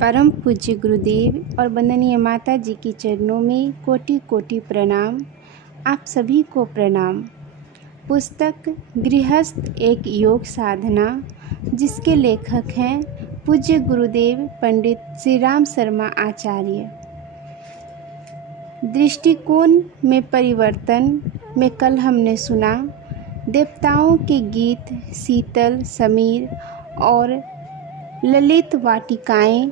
परम पूज्य गुरुदेव और वंदनीय माता जी की चरणों में कोटि कोटि प्रणाम। आप सभी को प्रणाम। पुस्तक गृहस्थ एक योग साधना, जिसके लेखक हैं पूज्य गुरुदेव पंडित श्री राम शर्मा आचार्य। दृष्टिकोण में परिवर्तन में कल हमने सुना देवताओं के गीत, शीतल, समीर और ललित वाटिकाएं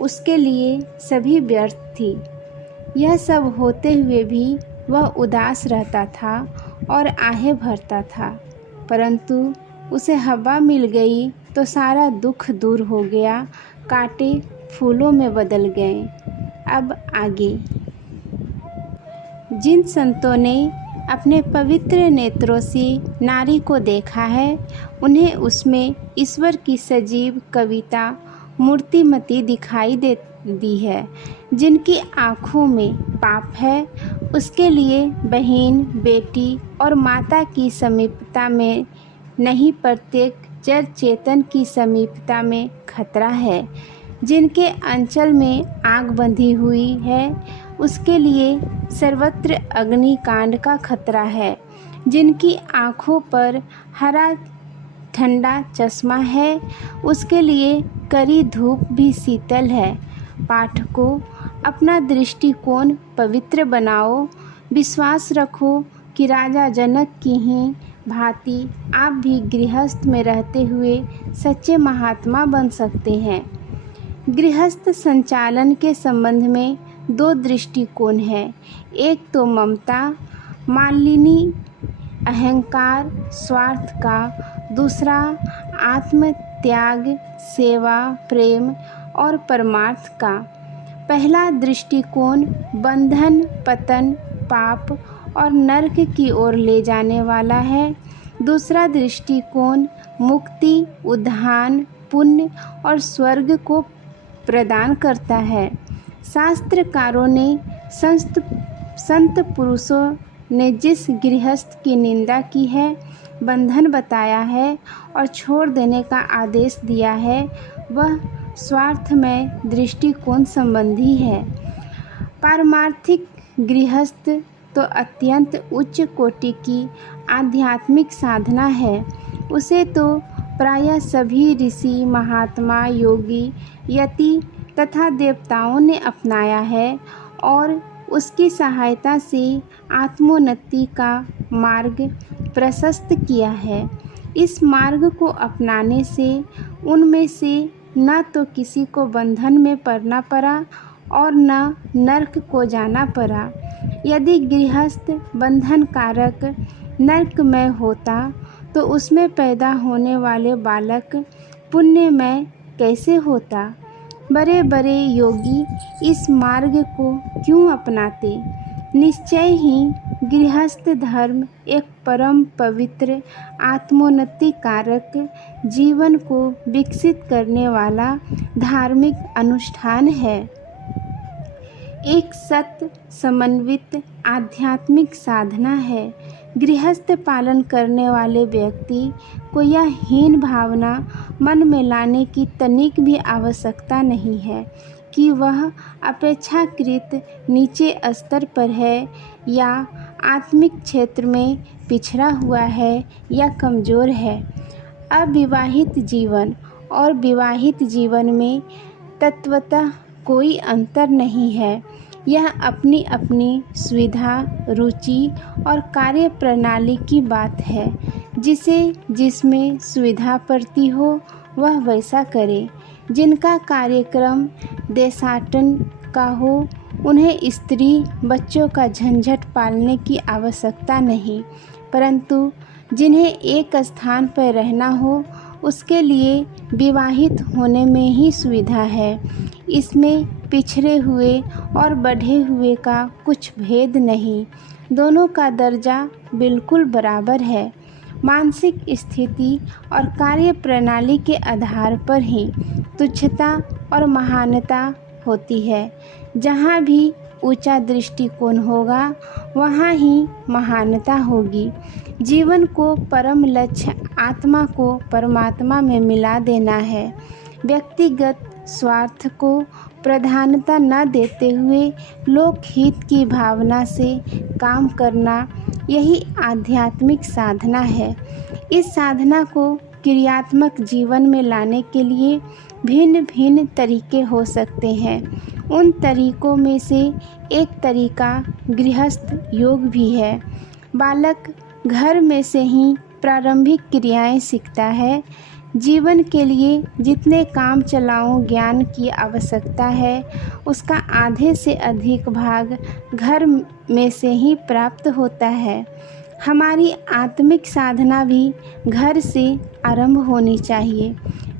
उसके लिए सभी व्यर्थ थी। यह सब होते हुए भी वह उदास रहता था और आहें भरता था, परंतु उसे हवा मिल गई तो सारा दुख दूर हो गया, कांटे फूलों में बदल गए। अब आगे। जिन संतों ने अपने पवित्र नेत्रों से नारी को देखा है, उन्हें उसमें ईश्वर की सजीव कविता मूर्तिमती दिखाई दी है। जिनकी आँखों में पाप है, उसके लिए बहन, बेटी और माता की समीपता में नहीं, प्रत्येक जड़ चेतन की समीपता में खतरा है। जिनके अंचल में आग बंधी हुई है, उसके लिए सर्वत्र अग्निकांड का खतरा है। जिनकी आँखों पर हरा ठंडा चश्मा है, उसके लिए कड़ी धूप भी शीतल है। पाठकों, अपना दृष्टिकोण पवित्र बनाओ। विश्वास रखो कि राजा जनक की ही भांति आप भी गृहस्थ में रहते हुए सच्चे महात्मा बन सकते हैं। गृहस्थ संचालन के संबंध में दो दृष्टिकोण हैं। एक तो ममता, मालिनी अहंकार, स्वार्थ का। दूसरा आत्म त्याग, सेवा, प्रेम और परमार्थ का। पहला दृष्टिकोण बंधन, पतन, पाप और नरक की ओर ले जाने वाला है। दूसरा दृष्टिकोण मुक्ति, उद्धान, पुण्य और स्वर्ग को प्रदान करता है। शास्त्रकारों ने, संत पुरुषों ने जिस गृहस्थ की निंदा की है, बंधन बताया है और छोड़ देने का आदेश दिया है, वह स्वार्थमय दृष्टिकोण संबंधी है। पारमार्थिक गृहस्थ तो अत्यंत उच्च कोटि की आध्यात्मिक साधना है। उसे तो प्रायः सभी ऋषि, महात्मा, योगी, यति तथा देवताओं ने अपनाया है और उसकी सहायता से आत्मोन्नति का मार्ग प्रशस्त किया है। इस मार्ग को अपनाने से उनमें से न तो किसी को बंधन में पड़ना पड़ा और न नरक को जाना पड़ा। यदि गृहस्थ बंधन कारक नरकमय होता तो उसमें पैदा होने वाले बालक पुण्यमय कैसे होता। बड़े बड़े योगी इस मार्ग को क्यों अपनाते। निश्चय ही गृहस्थ धर्म एक परम पवित्र आत्मोन्नति कारक जीवन को विकसित करने वाला धार्मिक अनुष्ठान है। एक सत समन्वित आध्यात्मिक साधना है। गृहस्थ पालन करने वाले व्यक्ति को यह हीन भावना मन में लाने की तनिक भी आवश्यकता नहीं है कि वह अपेक्षाकृत नीचे स्तर पर है या आत्मिक क्षेत्र में पिछड़ा हुआ है या कमज़ोर है। अविवाहित जीवन और विवाहित जीवन में तत्वतः कोई अंतर नहीं है। यह अपनी अपनी सुविधा, रुचि और कार्य प्रणाली की बात है। जिसे जिसमें सुविधा पड़ती हो वह वैसा करे। जिनका कार्यक्रम देशाटन का हो, उन्हें स्त्री बच्चों का झंझट पालने की आवश्यकता नहीं, परंतु जिन्हें एक स्थान पर रहना हो, उसके लिए विवाहित होने में ही सुविधा है। इसमें पिछड़े हुए और बढ़े हुए का कुछ भेद नहीं। दोनों का दर्जा बिल्कुल बराबर है। मानसिक स्थिति और कार्य प्रणाली के आधार पर ही तुच्छता और महानता होती है। जहाँ भी ऊंचा दृष्टिकोण होगा, वहाँ ही महानता होगी। जीवन को परम लक्ष्य आत्मा को परमात्मा में मिला देना है। व्यक्तिगत स्वार्थ को प्रधानता न देते हुए लोकहित की भावना से काम करना, यही आध्यात्मिक साधना है। इस साधना को क्रियात्मक जीवन में लाने के लिए भिन्न भिन्न तरीके हो सकते हैं। उन तरीकों में से एक तरीका गृहस्थ योग भी है। बालक घर में से ही प्रारंभिक क्रियाएं सीखता है। जीवन के लिए जितने काम चलाऊ ज्ञान की आवश्यकता है, उसका आधे से अधिक भाग घर में से ही प्राप्त होता है। हमारी आत्मिक साधना भी घर से आरंभ होनी चाहिए।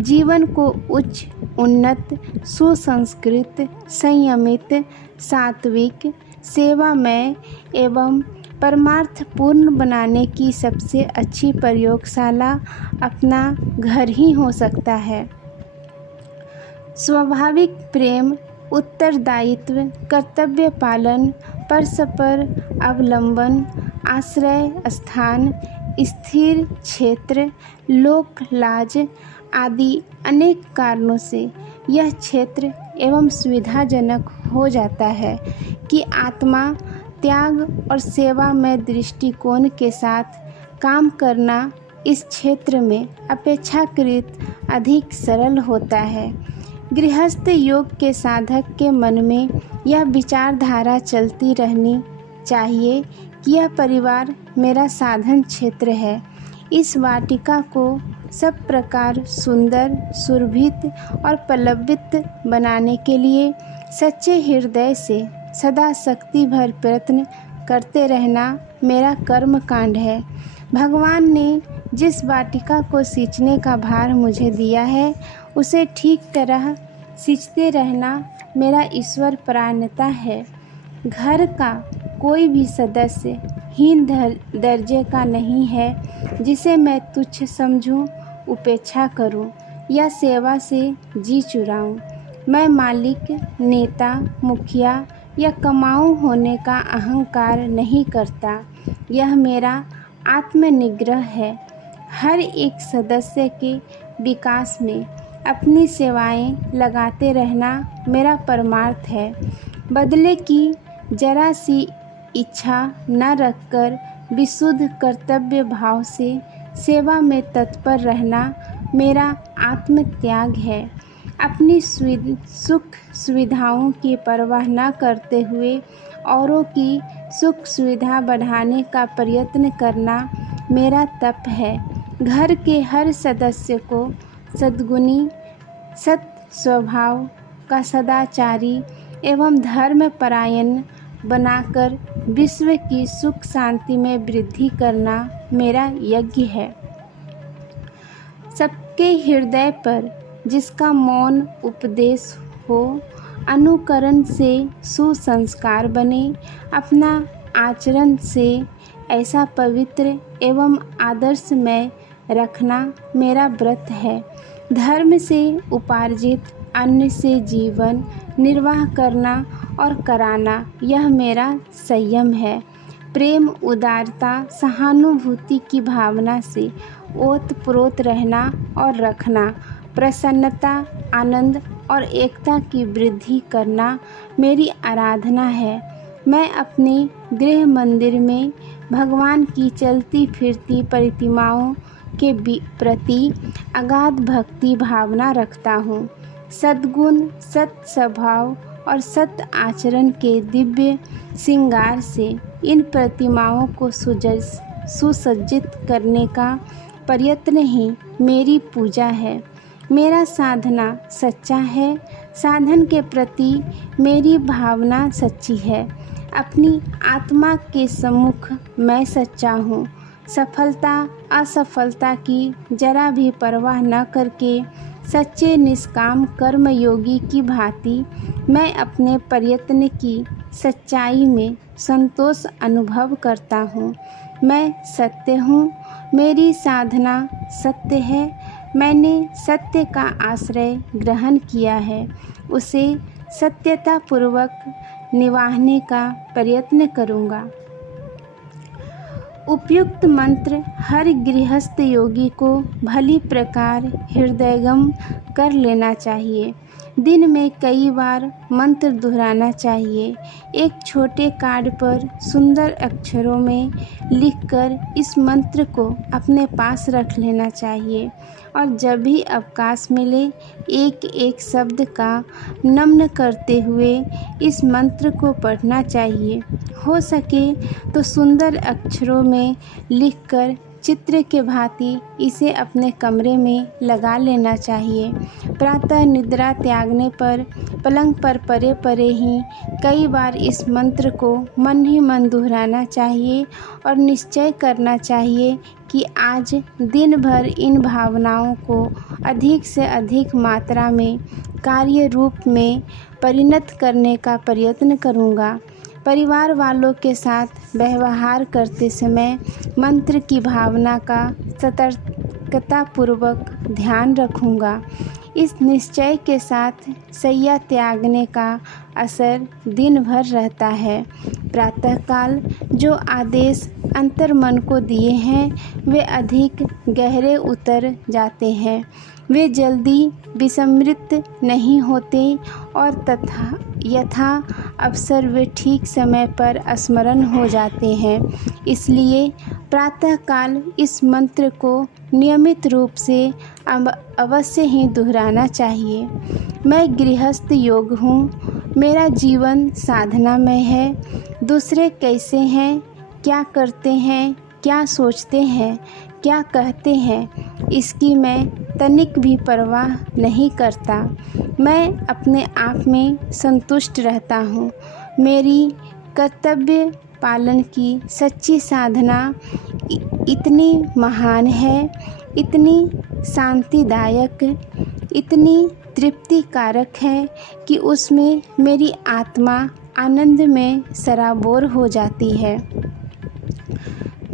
जीवन को उच्च, उन्नत, सुसंस्कृत, संयमित, सात्विक, सेवामय एवं परमार्थपूर्ण बनाने की सबसे अच्छी प्रयोगशाला अपना घर ही हो सकता है। स्वाभाविक प्रेम, उत्तरदायित्व, कर्तव्य पालन, परस्पर अवलंबन, आश्रय स्थान, स्थिर क्षेत्र, लोक लाज आदि अनेक कारणों से यह क्षेत्र एवं सुविधाजनक हो जाता है कि आत्मा त्याग और सेवा में दृष्टिकोण के साथ काम करना इस क्षेत्र में अपेक्षाकृत अधिक सरल होता है। गृहस्थ योग के साधक के मन में यह विचारधारा चलती रहनी चाहिए कि यह परिवार मेरा साधन क्षेत्र है। इस वाटिका को सब प्रकार सुंदर, सुरभित और पल्लवित बनाने के लिए सच्चे हृदय से सदा शक्ति भर प्रयत्न करते रहना मेरा कर्म कांड है। भगवान ने जिस वाटिका को सींचने का भार मुझे दिया है, उसे ठीक तरह सींचते रहना मेरा ईश्वर परायणता है। घर का कोई भी सदस्य हीन दर्जे का नहीं है जिसे मैं तुच्छ समझूं, उपेक्षा करूं या सेवा से जी चुराऊं। मैं मालिक, नेता, मुखिया या कमाऊ होने का अहंकार नहीं करता। यह मेरा आत्मनिग्रह है। हर एक सदस्य के विकास में अपनी सेवाएं लगाते रहना मेरा परमार्थ है। बदले की जरा सी इच्छा न रखकर विशुद्ध कर्तव्य भाव से सेवा में तत्पर रहना मेरा आत्मत्याग है। अपनी सुख सुविधाओं की परवाह न करते हुए औरों की सुख सुविधा बढ़ाने का प्रयत्न करना मेरा तप है। घर के हर सदस्य को सद्गुणी, सत स्वभाव का सदाचारी एवं धर्मपरायण बनाकर विश्व की सुख शांति में वृद्धि करना मेरा यज्ञ है। सबके हृदय पर जिसका मौन उपदेश हो, अनुकरण से सुसंस्कार बने, अपना आचरण से ऐसा पवित्र एवं आदर्शमय रखना मेरा व्रत है। धर्म से उपार्जित अन्न से जीवन निर्वाह करना और कराना यह मेरा संयम है। प्रेम, उदारता, सहानुभूति की भावना से ओतप्रोत रहना और रखना, प्रसन्नता, आनंद और एकता की वृद्धि करना मेरी आराधना है। मैं अपने गृह मंदिर में भगवान की चलती फिरती प्रतिमाओं के प्रति अगाध भक्ति भावना रखता हूँ। सद्गुण, सत स्वभाव और सत आचरण के दिव्य श्रृंगार से इन प्रतिमाओं को सुसज्जित करने का प्रयत्न ही मेरी पूजा है। मेरा साधना सच्चा है। साधन के प्रति मेरी भावना सच्ची है। अपनी आत्मा के सम्मुख मैं सच्चा हूँ। सफलता असफलता की जरा भी परवाह न करके सच्चे निष्काम कर्मयोगी की भांति मैं अपने प्रयत्न की सच्चाई में संतोष अनुभव करता हूँ। मैं सत्य हूँ। मेरी साधना सत्य है। मैंने सत्य का आश्रय ग्रहण किया है। उसे सत्यतापूर्वक निभाने का प्रयत्न करूँगा। उपयुक्त मंत्र हर गृहस्थ योगी को भली प्रकार हृदयगम कर लेना चाहिए। दिन में कई बार मंत्र दोहराना चाहिए। एक छोटे कार्ड पर सुंदर अक्षरों में लिखकर इस मंत्र को अपने पास रख लेना चाहिए और जब भी अवकाश मिले एक एक शब्द का नमन करते हुए इस मंत्र को पढ़ना चाहिए। हो सके तो सुंदर अक्षरों में लिखकर चित्र के भांति इसे अपने कमरे में लगा लेना चाहिए। प्रातः निद्रा त्यागने पर पलंग पर पड़े पड़े ही कई बार इस मंत्र को मन ही मन दोहराना चाहिए और निश्चय करना चाहिए कि आज दिन भर इन भावनाओं को अधिक से अधिक मात्रा में कार्य रूप में परिणत करने का प्रयत्न करूँगा। परिवार वालों के साथ व्यवहार करते समय मंत्र की भावना का सतर्कतापूर्वक ध्यान रखूँगा। इस निश्चय के साथ शैया त्यागने का असर दिन भर रहता है। प्रातःकाल जो आदेश अंतर्मन को दिए हैं वे अधिक गहरे उतर जाते हैं। वे जल्दी विस्मृत नहीं होते और यथा अवसर वे ठीक समय पर स्मरण हो जाते हैं। इसलिए प्रातःकाल इस मंत्र को नियमित रूप से अवश्य ही दोहराना चाहिए। मैं गृहस्थ योग हूँ। मेरा जीवन साधनामय है। दूसरे कैसे हैं, क्या करते हैं, क्या सोचते हैं, क्या कहते हैं, इसकी मैं तनिक भी परवाह नहीं करता। मैं अपने आप में संतुष्ट रहता हूँ। मेरी कर्तव्य पालन की सच्ची साधना इतनी महान है, इतनी शांतिदायक, इतनी तृप्तिकारक है कि उसमें मेरी आत्मा आनंद में सराबोर हो जाती है।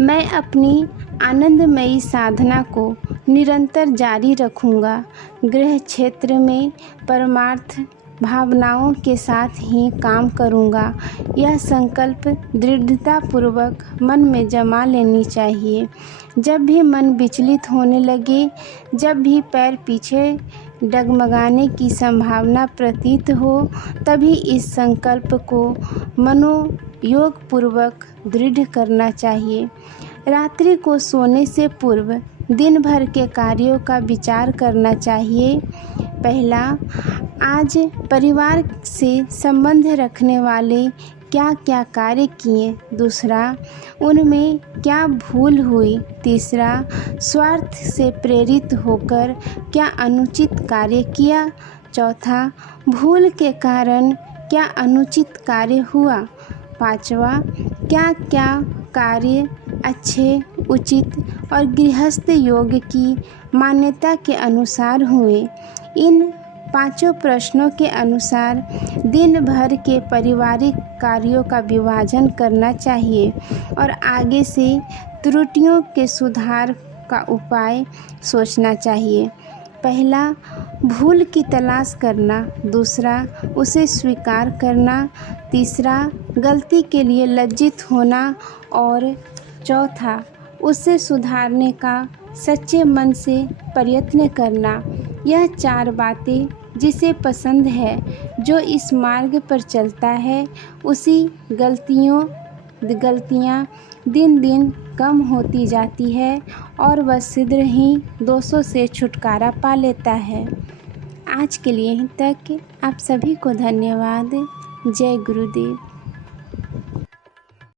मैं अपनी आनंदमयी साधना को निरंतर जारी रखूँगा। गृह क्षेत्र में परमार्थ भावनाओं के साथ ही काम करूँगा। यह संकल्प दृढ़तापूर्वक मन में जमा लेनी चाहिए। जब भी मन विचलित होने लगे, जब भी पैर पीछे डगमगाने की संभावना प्रतीत हो, तभी इस संकल्प को मनोयोगपूर्वक दृढ़ करना चाहिए। रात्रि को सोने से पूर्व दिन भर के कार्यों का विचार करना चाहिए। पहला, आज परिवार से संबंध रखने वाले क्या क्या कार्य किए। दूसरा, उनमें क्या भूल हुई। तीसरा, स्वार्थ से प्रेरित होकर क्या अनुचित कार्य किया। चौथा, भूल के कारण क्या अनुचित कार्य हुआ। पांचवा, क्या क्या कार्य अच्छे, उचित और गृहस्थ योग की मान्यता के अनुसार हुए। इन पांचों प्रश्नों के अनुसार दिन भर के पारिवारिक कार्यों का विभाजन करना चाहिए और आगे से त्रुटियों के सुधार का उपाय सोचना चाहिए। पहला, भूल की तलाश करना। दूसरा, उसे स्वीकार करना। तीसरा, गलती के लिए लज्जित होना और चौथा, उसे सुधारने का सच्चे मन से प्रयत्न करना। यह चार बातें जिसे पसंद है, जो इस मार्ग पर चलता है, उसी गलतियाँ दिन दिन कम होती जाती है और वह शीघ्र ही दोषों से छुटकारा पा लेता है। आज के लिए यहीं तक। आप सभी को धन्यवाद। जय गुरुदेव।